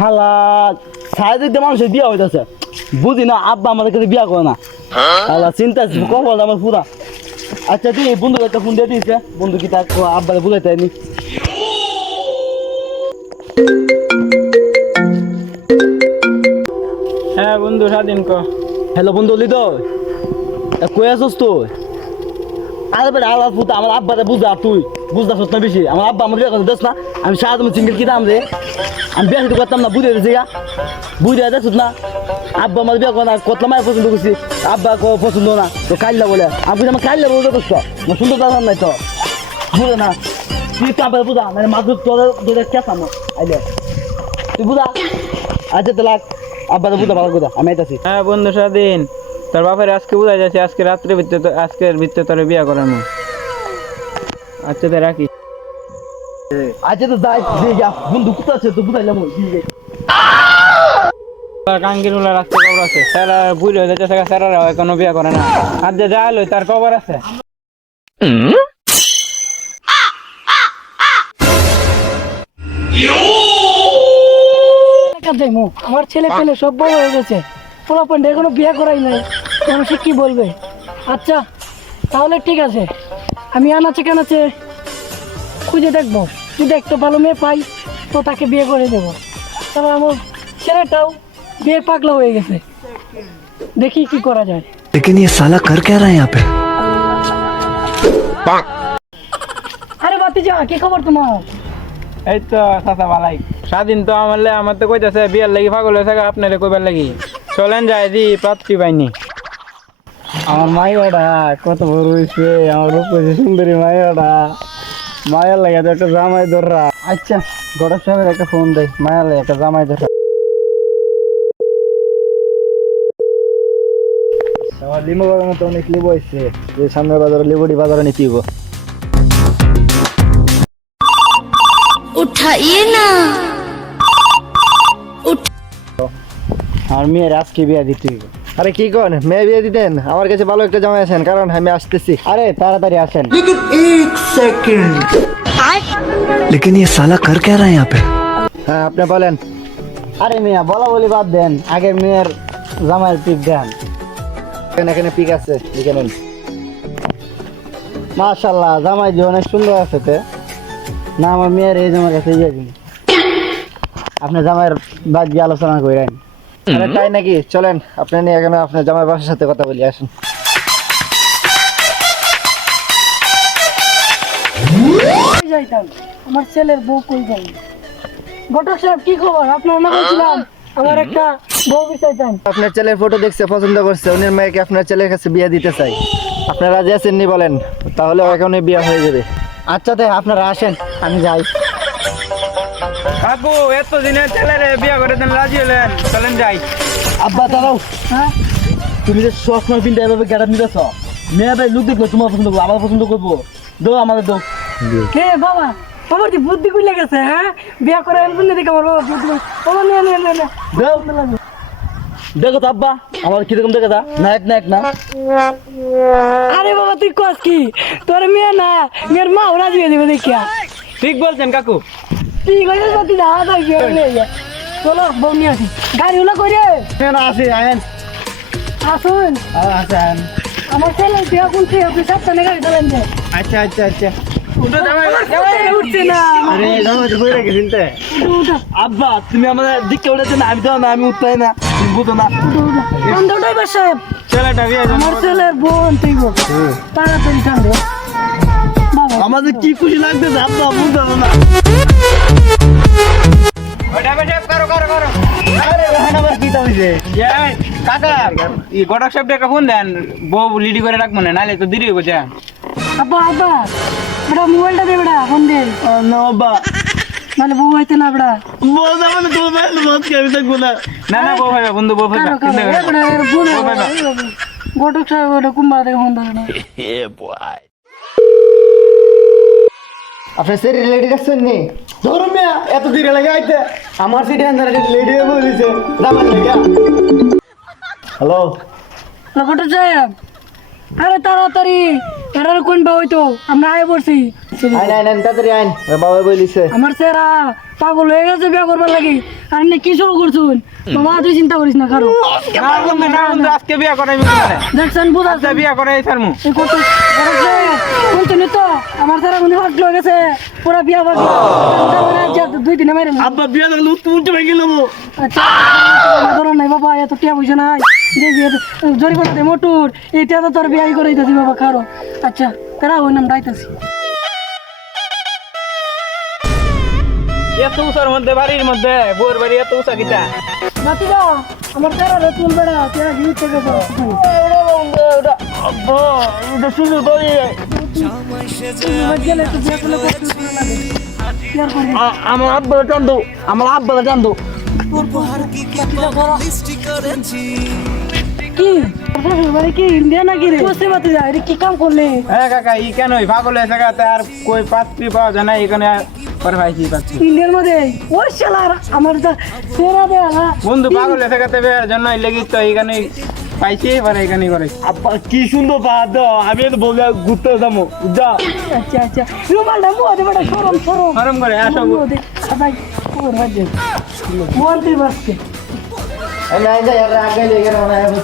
হালা সাইডে মানুষের বিয়া হইতেছে। বুঝি না আব্বা আমাদের কাছে বিয়া করে না। হালা চিন্তা আছে কখন আমার পুরা। আচ্ছা তুই বন্ধু একটা ফোন দিয়ে দিয়েছে বন্ধু কি তার আব্বারে বুঝাইতে নি হ্যাঁ বন্ধু স্বাধীন ক। হ্যালো বন্ধু লিদ কই আছস তুই? আরে বেটা, আল্লাহ পুতা আমার আব্বারে বুঝা তুই। বুঝতেছস না বেশি? আমার আব্বা আমার বিয়ে করে দেস না। আমি সারা সিঙ্গেল কি দাম রে? আমি বিয়ে দিতে করতাম না বুঝে দিয়েছি গা। বুঝে দেখছ না? আব্বা আমার বিয়ে করে না কতলা মায়ের পছন্দ করছি। আব্বা কো পছন্দ না, তো কাইল্লা বলে। আমি আমার কাইল্লা বলে করছ না সুন্দর দাম নাই তো? বুঝে না? তুই কাপড় বুঝা মানে মাদুর তোর তোদের কেসাম আইলে। তুই বুঝা? আচ্ছা তো লাগ আব্বারে বুঝা, ভালো কথা আমি হ্যাঁ বন্ধু তোর বাপের আজকে বোঝা যাচ্ছে আজকে রাত্রে ভিতরে আজকের ভিতরে তোর বিয়া করানো। আচ্ছা তো রাখি। আচ্ছা তো যাই দিয়ে যা। বন্ধু কোথায় আছে? তো বুঝাইলাম ওই দিয়ে যাই। কাঙ্গিরুলা রাস্তা কবর আছে। স্যার বুঝে হয়ে যাচ্ছে স্যারেরা এখনও বিয়া করে না। আর যে তার কবর আছে। মুখ আমার ছেলে পেলে সব বড় হয়ে গেছে। পোলা এখনও বিয়ে করাই নাই। মানুষে কি বলবে আচ্ছা তাহলে ঠিক আছে আমি আনাচে কানাচে খুঁজে দেখবো যদি একটা ভালো মেয়ে পাই তো তাকে বিয়ে করে দেবো তবে আমার ছেলেটাও বিয়ে পাগলা হয়ে গেছে দেখি কি করা যায় लेकिन ये साला कर क्या रहा है यहाँ पे আরে বাতি যা কি খবর তোমার এই তো চাচা ভালাই স্বাধীন তো আমার লে- আমার তো কইতাছে বিয়ার লাগি পাগল হয়েছে আপনারে কইবার লাগি চলেন যাই দি পাত্রী পাইনি আমার মায়াটা কত বড় হয়েছে আমার রূপসী সুন্দরী মায়াটা মায়ার লাগে একটা জামাই ধররা। আচ্ছা গড়ার সাহেবের একটা ফোন দেয় মায়ার লাগে একটা জামাই ধররা। আমার লিমো বাগানে তো অনেক লিবো এসছে যে সামনের বাজারে লিবুটি বাজারে নিতে হইব। উঠাইয়ে না। আর মেয়ের আজকে বিয়া দিতে হইব। আরে কি কন মেয়ে বিয়ে দিতেন আমার কাছে ভালো একটা জামাই আছেন কারণ আমি আসতেছি আরে তাড়াতাড়ি আসেন लेकिन ये साला कर क्या रहा है यहाँ पे হ্যাঁ আপনি বলেন আরে মিয়া বলা বলি বাদ দেন আগে মেয়ের জামাইয়ের পিক দেন এখানে এখানে পিক আছে লিখে নেন মাশাল্লাহ জামাই যে অনেক সুন্দর আছে তে না আমার মেয়ের এই জামার কাছে দিয়ে দিন আপনি জামাইয়ের বাদ দিয়ে আলোচনা করেন আরে তাই নাকি? চলেন আপনি নিয়ে এখানে আপনার জামাই বাসার সাথে কথা বলি আসুন। যাইতাম আমার ছেলের বউ কই যাই ঘটক সাহেব কি খবর? আপনার না বলছিলাম আমার একটা বউ আপনার ছেলের ফটো দেখছে পছন্দ করছে উনির মেয়েকে আপনার ছেলের কাছে বিয়ে দিতে চাই আপনারা রাজি আছেন নি বলেন তাহলে এখনই বিয়ে হয়ে যাবে। আচ্ছা তাই আপনারা আসেন আমি যাই। কাকু এত দিনের ছেলেরে বিয়া করে দেন রাজি হলেন চলেন যাই। আব্বা দাঁড়াও। হ্যাঁ? তুমি যে সবসময় পিনটা এভাবে গেটা নিতেছ মেয়ে ভাই লোক দেখল তোমার পছন্দ করব আমার পছন্দ করব। দো আমাদের দো কে বাবা? বাবার যে বুদ্ধি কইলে গেছে হ্যাঁ? বিয়া করে আনবেন না দেখে আমার বাবা বুদ্ধি বাবা নিয়ে নিয়ে দাও দেখো তো আব্বা আমার কীরকম দেখে দা নায়ক নায়ক না? আরে বাবা তুই কস কি? তোর মেয়ে না মেয়ের মা ওরা দিয়ে দিবে দেখিয়া। ঠিক বলছেন কাকু। ঠিক আছে সত্যি যা থাকবে চলো বউ নিয়ে আসি গাড়ি হলো কই কেন আসি আয়েন আসুন আছে আমার ছেলে বিয়া করছে আপনি সাবধানে গাড়ি চালান আচ্ছা আচ্ছা। আচ্ছা আব্বা তুমি আমাদের দিককে উঠেছে না আমি তো না আমি উঠতাই না বুঝো না আমাদের কি খুশি লাগতেছে? আব্বা বুঝতে না। কাকা এই গডক সাহেব একটা ফোন দেন বউ লিডি করে রাখব না নাহলে তো দেরি হয়ে যায় আব্বা আব্বা বেটা মোবাইলটা দে বেটা ফোন দে। না আব্বা। নাহলে বউ হইতে না বেটা। বলতে মানে তোমার বাইরে মত কে আমি থাকব না? না না বউ ভাইবা বন্ধু বউ ভাইবা বউ সাহেব ওটা কুম্বা ফোন ধরে না। আপনার সে রিলেটি রাখছেন নি ধরুন মিয়া এত দেরি লাগে আইতে। আমার সিটি আন্দার লেডি বলিছে। দামান লাগা। হ্যালো? সাহেব আরে তাড়াতাড়ি। এরার কোন বা হইতো? আমরা আয় পড়ছি। আইন আইন আইন তাড়াতাড়ি আইন। বাবা বলিছে। আমার সেরা। পাগল হয়ে গেছে বিয়া করবার লাগি। আর না কি শুরু করছুন? বাবা তুই চিন্তা করিস না কারও আজকে বিয়া করাইবি মানে দেখছেন বুঝা বিয়া করাই কত বলছেন তো আমার তারা মনে হট লয়ে গেছে। পুরা বিয়া বাকি দুই দিনে মাইরে না আব্বা বিয়া দেখলে উত্তম উঠতে ভেঙে গেলাম। আচ্ছা ধরো নাই বাবা এত টিয়া পয়সা নাই। যে বিয়ে জরি করে মোটর। এইটা তো তোর বিয়াই করে দিতেছি বাবা কারও আচ্ছা তারা ওই নাম ডাইতেছি এত মধ্যে বাড়ির মধ্যে বউর বাড়ি এত উঁচা কিটা? আমার তারা রে তুল বেড়া তেরা গিয়ে থেকে আব্বা এটা শুধু? আমার আব্বা টান দো আমার আব্বা টান দো কি? কি ইন্ডিয়া নাকি রে? বুঝতে কি কাম করলে? হ্যাঁ কাকা ই কেন পাগল হয়েছে আর কই পাত্রী পাওয়া যায় না এখানে পরে পাইছি পাত্রী ইন্ডিয়ার মধ্যে ওই শালার আমার যা সেরা দেয়া না বন্ধু পাগল হয়েছে গাতে বিয়ার জন্য লেগিস তো এখানে পাইছি পরে এখানে করে আব্বা কি সুন্দর পাহাড় দাও আমি তো বলে ঘুরতে যাব। যা। আচ্ছা আচ্ছা। রুমালটা মুয়াতে বড় সরম সরম। গরম করে আসো। ভাই ওর বাজে মুয়াতে বাসকে আসসালামু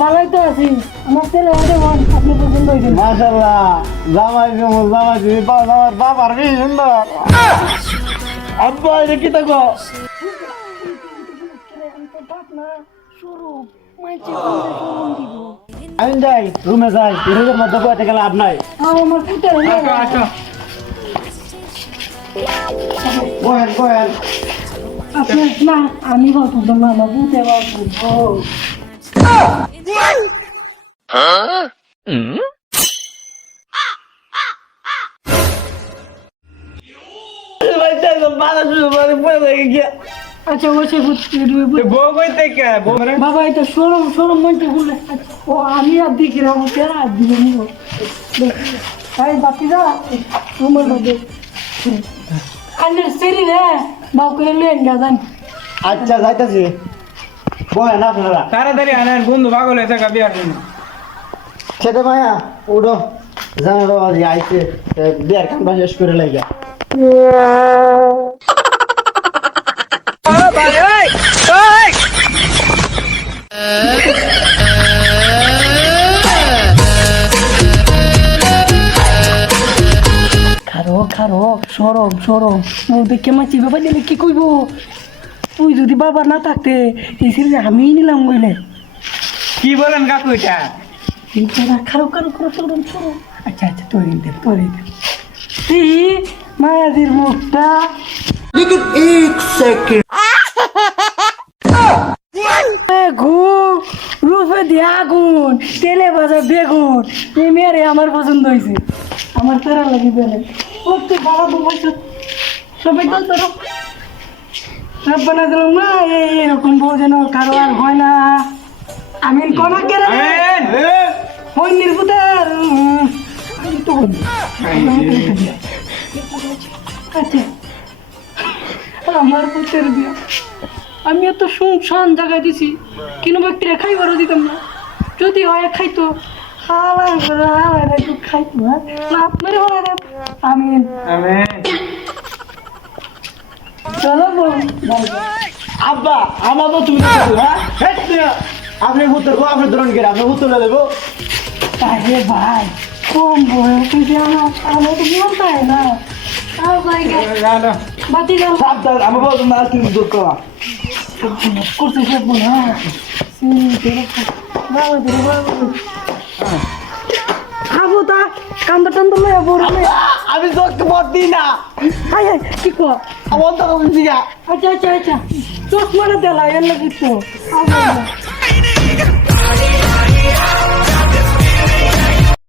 ভালোই তো আছি। আমার ছেলে ওদের বোন আপনি পছন্দ হয়েছেন মাশাল্লাহ জামাই জমল জামাই তুমি পাও আমার বাবার বেশি সুন্দর। আব্বা এটা কি থাকো আমি যাই রুমে যাই রুমের মধ্যে বসে গেলে লাভ নাই। আমার বহেন বহেন আপনার না আমি পছন্দ না আমার পুতে পছন্দ আচ্ছা বসে বউ কই থেকে বাবা এটা সরম সরম মনটা খুলে ও আমি আর রাখব কেন আর দিবে নিব তাই বাকি যা তোমার মধ্যে আন্ডার সেরি রে বাউ করে লেন গাজান আচ্ছা যাইতাছি। বহেন আপনারা। তাড়াতাড়ি আনেন বন্ধু পাগল হয়েছে বিয়ার জন্য খেতে মায়া উঠো। জানো আইছে বিয়ার কামটা শেষ করে লাগিয়া সরম সরম ও দেখে মাছি বাবা দিলে কি কইব? তুই যদি বাবা না থাকতে এই সিরিজ আমি নিলাম কইলে। কি বলেন কাকু এটা? খারো খারো খারো সরম সরম আচ্ছা আচ্ছা তৈরি দে তৈরি দে তুই মায়াদির মুখটা। বেগুন রূপে দিয়ে আগুন তেলে ভাজা বেগুন। এই মেয়েরে আমার পছন্দ হয়েছে আমার তারা লাগি বেলে। ও তুই ভালো তো বলছো সবাই তো তোর বানা দিল না এরকম বউ যেন কারও আর হয় না। আমি কনা কেন আমেন ওই নির্বুতার আমি তো আচ্ছা আমার পুত্রের বিয়া। আমি এত শুনশান জায়গায় দিছি কিন্তু ব্যক্তিরা খাইবারও দিতাম না। যদি হয় খাইতো। হ্যাঁ না আপনারই হলাই দেন আমি আমেন চলো। আব্বা আমার তো তুমি হ্যাঁ। আপনি উত্তর গো আপনি ধরুন কেন আপনি উত্তর দেবো। আরে ভাই কম বয়স থেকে আমার আমার তো মন পায় না। আমার বলতো না তুমি দূর করা। করতে না। খাব তা কান্দ টান্দ লয়ে লয়ে আমি চোখকে পথ দিই না। হাই হাই কি কো? আমার তো বলছি না আচ্ছা আচ্ছা আচ্ছা। চোখ মারা দেলা এর লাগি তো।